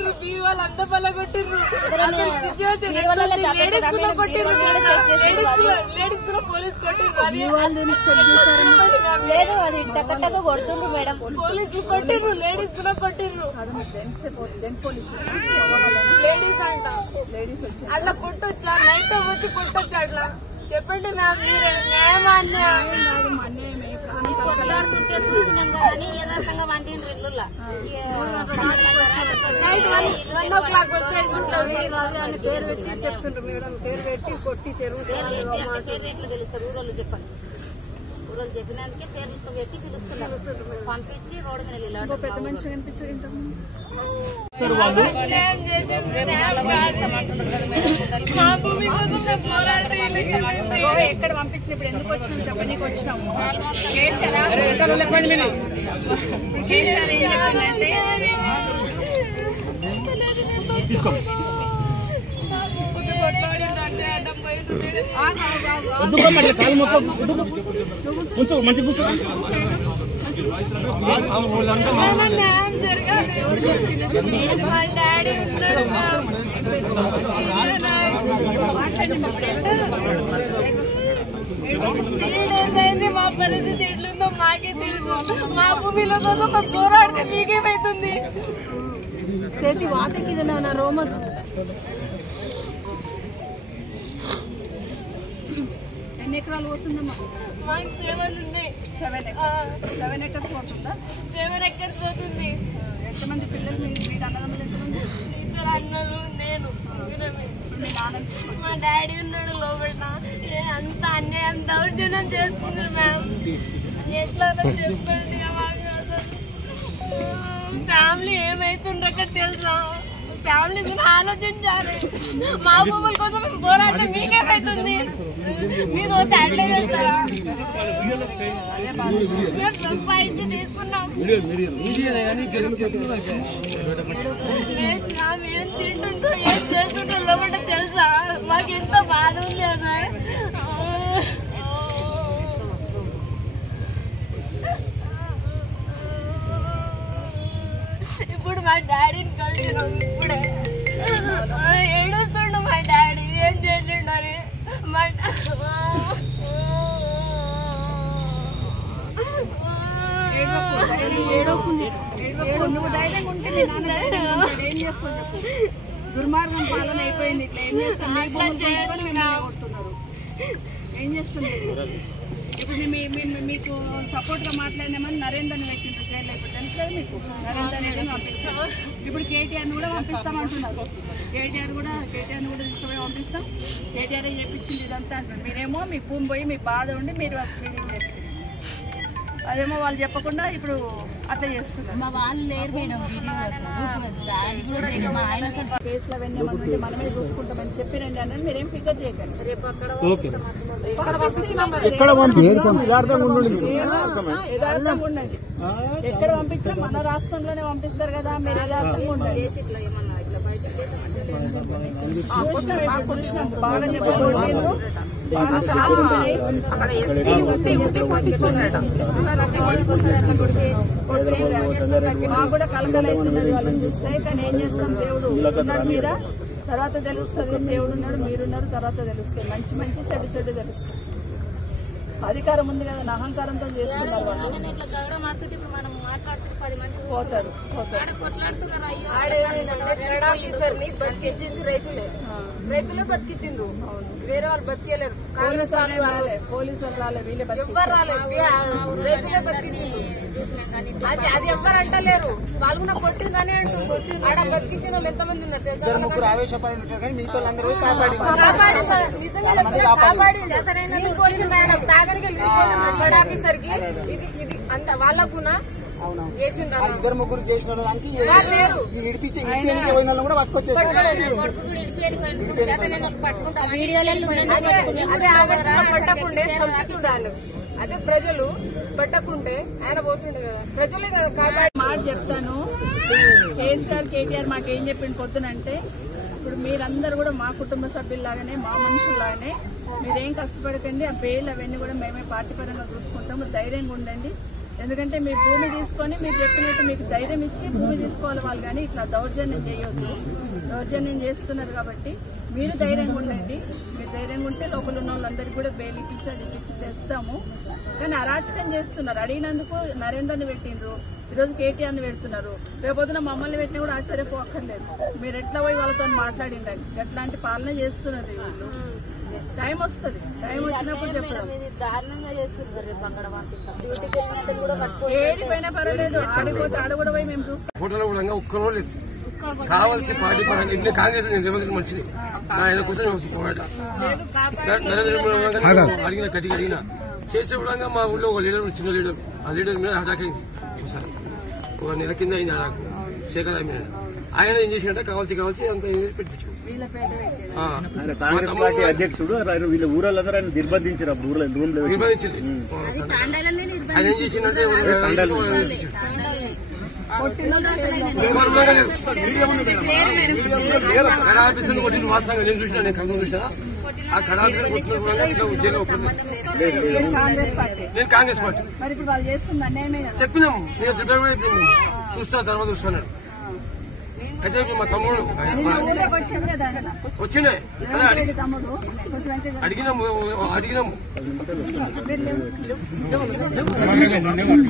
కొట్టిర్రు, బీరువాళ్ళు అంత పల్ల కొట్టిర్రు. Situation ladies కూడా కొట్టిర్రు, ladies కూడా పోలీస్ కొట్టిర్రు. లేదు అది టక్కటక్క కొడుతుండ్రు మేడం, పోలీసులు కొట్టిర్రు, లేడీస్ కూడా కొట్టిర్రు. లేడీస్ అంట, అట్లా కొట్టొచ్చా? నైట్ వచ్చి కొట్టొచ్చా? అట్లా చెప్పండి మ్యామ్, మీరే న్యాయమా కొట్లాడుతుంటే చూసినాం కానీ యథార్థంగా వంటిండ్రు ఇల్లులా 1 o'clock పేరు పెట్టి చెప్తుండ్రు మేడం, పేరు పెట్టి కొట్టి ఎట్లా తెలుస్తారు ఊరోళ్ళు చెప్పండి. ఊరోళ్ళు చెప్పినందుకే పేర్లు పెట్టి పిలుస్తున్నారు, పంపించి రోడ్డు మీద వెళ్ళాడు. పెద్ద మనిషి కనిపించారు ఎక్కడ పంపించినప్పుడు ఎందుకు వచ్చినాం చెప్పనీకి వచ్చినాము. కేసీఆర్ ఏమంటే న్యాయం జరగాలి. మా డాడీ ఉన్నాడు, 3 days అయింది. మా పరిస్థితి ఎట్లుందో మాకే తెలుసు. మా భూమిలో కోసం పోరాడితే మీకేమైతుంది? సేతి వాతకి ఇది నా రోమ ఎన్ని ఎకరాలు పోతుందమ్మా? మాకు 7 ఉన్నాయి. 7 acres పోతుందా? 7 acres పోతుంది. ఎంతమంది పిల్లలు? మీరు అన్నదమ్ములు ఎంతమంది? 2 అన్నలు, నేను. మీ నాన్న? మా డాడీ ఉన్నాడు లోపల. అంత అన్యాయం దౌర్జన్యం చేస్తున్నారు మ్యామ్, ఎట్లా చెప్పండి. ఫ్యామిలీ ఏమైతుండ్రు అక్కడ తెలుసా? ఫ్యామిలీ మీద ఆలోచించాలి. మా భూముల కోసం మేము పోరాడితే మీకేమైతుంది? మీరు అట్లే చేస్తారా? మేము సంపాదించి తీసుకున్నాం. ఏం తింటుండ్రో ఏం చేస్తుండ్రో లోపల తెలుసా? మాకు ఎంత బాధ ఉంది అదే. ఇప్పుడు మా డాడీని కలిసినాం. ఇప్పుడే ఏడుస్తుండు మా డాడీ, ఏం చేసిండని. నువ్వు ధైర్యంగా ఉంటే ఏం చేస్తావు? దుర్మార్గం పాలన అయిపోయింది. ఏం చేస్తున్నారు? ఇప్పుడు మీకు సపోర్ట్ గా మాట్లాడినామని నరేందర్ని పెట్టిండ్రు జైల్లో. ఇప్పుడు తెలుసు కదా మీకు, నరేందర్ పంపించాము. ఇప్పుడు కేటీఆర్ని కూడా పంపిస్తామంటున్నారు. కేటీఆర్ని కూడా తీసుకుపోయి పంపిస్తాం. కేటీఆర్ చెప్పించింది ఇదంతా అంటున్నారు. మీరేమో మీ భూమి పోయి మీ బాధ ఉండి మీరు ఫీలింగ్ చేస్తారు. అదేమో వాళ్ళు చెప్పకుండా ఇప్పుడు అట్లా చేస్తున్నారు. మా వాళ్ళు లేరు మేడం, కేసులు అవన్నీ ఏమన్నా మనమే చూసుకుంటామని చెప్పినండి అన్నది మీరేం ఫిగర్ చేయకండి. రేపు యథార్థంగా ఉండండి. ఎక్కడ పంపించినా మన రాష్ట్రంలోనే పంపిస్తారు కదా, మీరు యథార్థంగా ఉండండి. బాగా చెప్పారు. మాకు కూడా కలకలవుతున్నది వాళ్ళని చూస్తే. కానీ ఏం చేస్తాం, దేవుడు ఉన్నాడు మీద, తర్వాత తెలుస్తుంది. దేవుడు ఉన్నాడు, మీరున్నారు, తర్వాత తెలుస్తుంది. మంచి మంచి చెడు చెడు తెలుస్తుంది. అధికారం ఉంది కదా, అహంకారంతో చేస్తున్నారు. పోతారు. ఆఫీసర్ని బతికించింది రైతులే బతికించిండ్రు, వేరే వాళ్ళు బతికేలేరు. పోలీసులు రాలే, వీళ్ళే ఎవ్వరు రాలేదు, రైతులే బతికించిండ్రు. అది ఎవ్వరు అంటలేరు. వాళ్ళు కూడా కొట్టిందని అంటుండ్రు. ఆడ బతికించిన వాళ్ళు ఎంతమంది ఉన్నారు తెలుసా? ఆఫీసర్ కి ఇది అంత వాళ్ళకున్నా 2 ముగ్గురు చేసిన దానికి కూడా పట్టుకొచ్చేసారు. పట్టకుండే చంపుతుండే, అదే ప్రజలు పట్టకుంటే ఆయన పోతుండే కదా. ప్రజలే మాట చెప్తాను. కేసీఆర్ కేటీఆర్ మాకేం చెప్పింది పొద్దునంటే, ఇప్పుడు మీరందరూ కూడా మా కుటుంబ సభ్యుల్లాగానే, మా మనుషుల్లాగానే మీరేం కష్టపడకండి. ఆ బెయిల్ అవన్నీ కూడా మేమే పార్టీ పరంగా చూసుకుంటాము. ధైర్యంగా ఉండండి. ఎందుకంటే మీ భూమి తీసుకొని మీకు చెప్పినట్టు మీకు ధైర్యం ఇచ్చి భూమి తీసుకోవాలి వాళ్ళు, కానీ ఇట్లా దౌర్జన్యం చేయొద్దు. దౌర్జన్యం చేస్తున్నారు కాబట్టి మీరు ధైర్యంగా ఉండండి. మీరు ధైర్యంగా ఉంటే లోపల ఉన్న వాళ్ళందరికీ కూడా బెయిల్ ఇప్పించి అది ఇప్పించి తెస్తాము. కానీ అరాచకం చేస్తున్నారు. అడిగినందుకు నరేందర్ని పెట్టిండ్రు, ఈరోజు కేటీఆర్ని పెడుతున్నారు. రేపొద్దున మమ్మల్ని పెట్టినా కూడా ఆశ్చర్యపోక్కర్లేదు. మీరు ఎట్లా పోయి వాళ్ళతో మాట్లాడిండండి. అట్లాంటి పాలన చేస్తున్నారు వీళ్ళు. టైం వస్తుంది, టైం వచ్చినప్పుడు చెప్పడం. ఏడిపోయినా పర్వాలేదు, ఆడిపోతే ఆడ కూడా పోయి మేము చూస్తాం. ఫోటోలో కూడా ఒక్కరో లేదు కావాల్సి పార్టీ పరంగా ఇంట్లో కాంగ్రెస్ నేను మనిషిని ఆయన కోసం పోరాడు నరేంద్ర మోడీ అడిగిన గట్టిగా అడిగిన చేసే కూడా మా ఊళ్ళో ఒక లీడర్ చిన్న లీడర్, ఆ లీడర్ మీద అటాక్ అయింది ఒకసారి, ఒక నెల కింద అయింది అటాక్. శేఖర్ మీద ఆయన ఏం చేసినట్టే కావాల్సి అంత పెట్టించాడు. కాంగ్రెస్ పార్టీ అధ్యక్షుడు వీళ్ళ ఊరలందరూ ఆయన నిర్బంధించారు. నిర్బంధించింది. ఆయన ఏం చేసిందంటే కడాఫీసులు కొట్టిన వాస్తవంగా నేను చూసినా, నేను కళ్ళు చూసినా. ఆ కడాఫీసులు కొట్టిన కూడా ఇట్లా ఉద్యోగం నేను కాంగ్రెస్ పార్టీ చెప్పినాం. నేను చెప్పినా కూడా చూస్తా తర్వాత చూస్తాను. అయితే మా తమ్ముడు వచ్చినాయి అడిగినాము